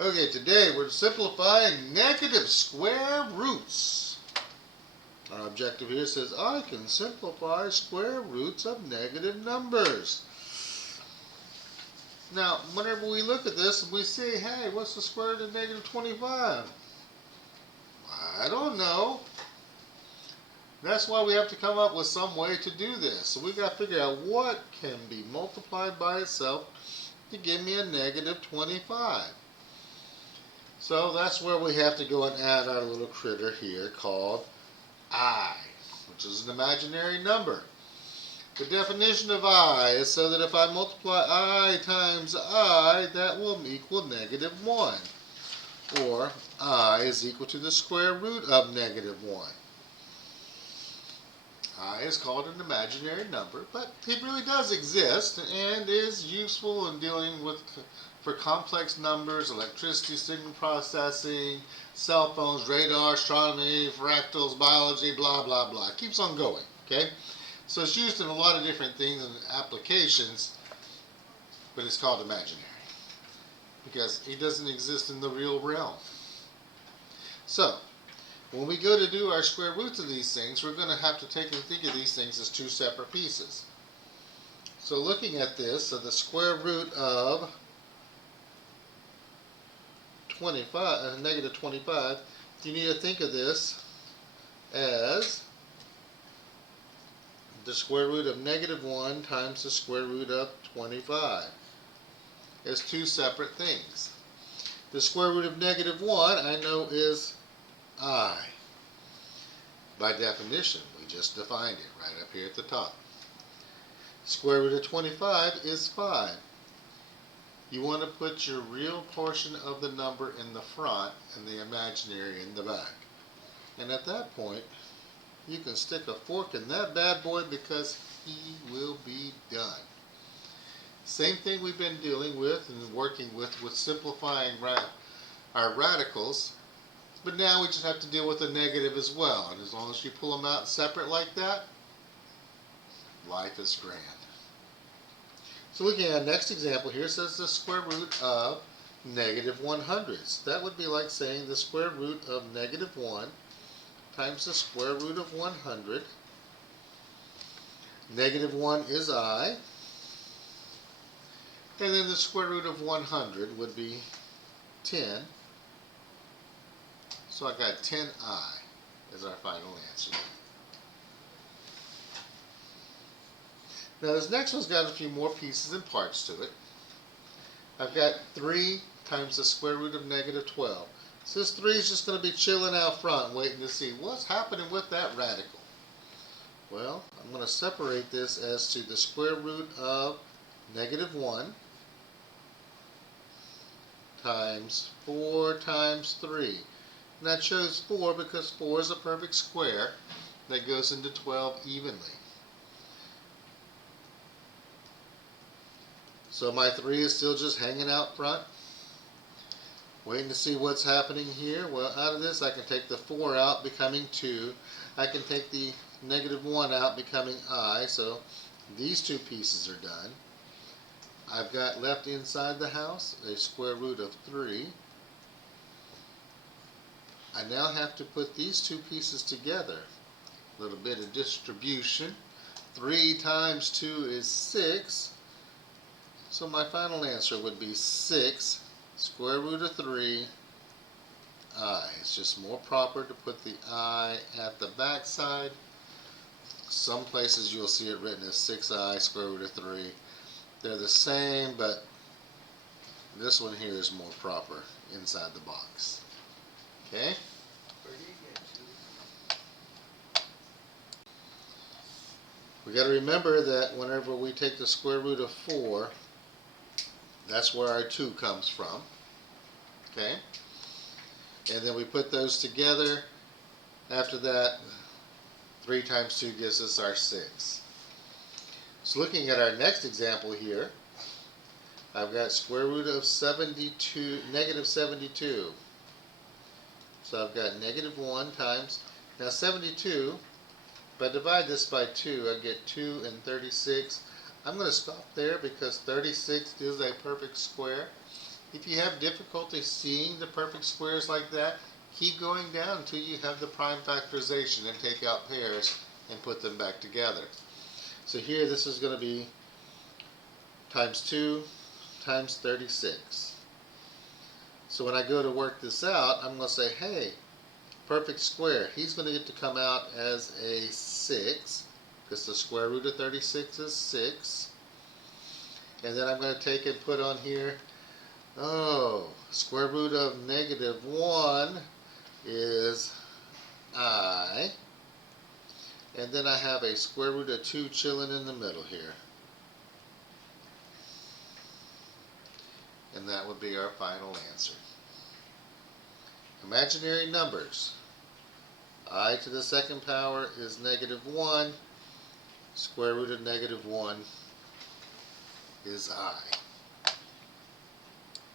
Okay, today we're simplifying negative square roots. Our objective here says I can simplify square roots of negative numbers. Now, whenever we look at this and we say, hey, what's the square root of negative 25? I don't know. That's why we have to come up with some way to do this. So we got to figure out what can be multiplied by itself to give me a negative 25. So that's where we have to go and add our little critter here called I, which is an imaginary number. The definition of I is so that if I multiply I times I, that will equal negative 1. Or I is equal to the square root of negative 1. I is called an imaginary number, but it really does exist and is useful in dealing with for complex numbers, electricity signal processing, cell phones, radar, astronomy, fractals, biology, blah, blah, blah. It keeps on going, okay? So it's used in a lot of different things and applications, but it's called imaginary because it doesn't exist in the real realm. So, when we go to do our square roots of these things, we're going to have to take and think of these things as two separate pieces. So looking at this, so the square root of negative 25, you need to think of this as the square root of negative 1 times the square root of 25 as two separate things. The square root of negative 1 I know is I. By definition, we just defined it right up here at the top. Square root of 25 is 5. You want to put your real portion of the number in the front and the imaginary in the back. And at that point, you can stick a fork in that bad boy because he will be done. Same thing we've been dealing with and working with simplifying our radicals. But now we just have to deal with a negative as well. And as long as you pull them out separate like that, life is grand. So looking at our next example here, it says the square root of negative 100ths. That would be like saying the square root of negative 1 times the square root of 100. Negative 1 is I. And then the square root of 100 would be 10. So I got 10I as our final answer. Now this next one's got a few more pieces and parts to it. I've got 3 times the square root of negative 12. So this 3 is just going to be chilling out front waiting to see what's happening with that radical. Well, I'm going to separate this as to the square root of negative 1 times 4 times 3. And I chose 4 because 4 is a perfect square that goes into 12 evenly. So my 3 is still just hanging out front, waiting to see what's happening here. Well, out of this I can take the 4 out, becoming 2. I can take the negative 1 out, becoming I. So these two pieces are done. I've got left inside the house a square root of 3. I now have to put these two pieces together. A little bit of distribution. 3 times 2 is 6. So my final answer would be 6 square root of 3 I. It's just more proper to put the I at the back side. Some places you'll see it written as 6I square root of 3. They're the same, but this one here is more proper inside the box. Okay? We got to remember that whenever we take the square root of 4, that's where our 2 comes from. Okay? And then we put those together. After that, 3 times 2 gives us our 6. So looking at our next example here, I've got square root of negative 72. So I've got negative 1 times, now 72, if I divide this by 2, I get 2 and 36. I'm going to stop there because 36 is a perfect square. If you have difficulty seeing the perfect squares like that, keep going down until you have the prime factorization and take out pairs and put them back together. So here this is going to be times 2 times 36. So when I go to work this out, I'm going to say, hey, perfect square. He's going to get to come out as a 6, because the square root of 36 is 6. And then I'm going to take and put on here, oh, square root of -1 is I. And then I have a square root of 2 chilling in the middle here. And that would be our final answer. Imaginary numbers. I to the second power is -1. Square root of -1 is I.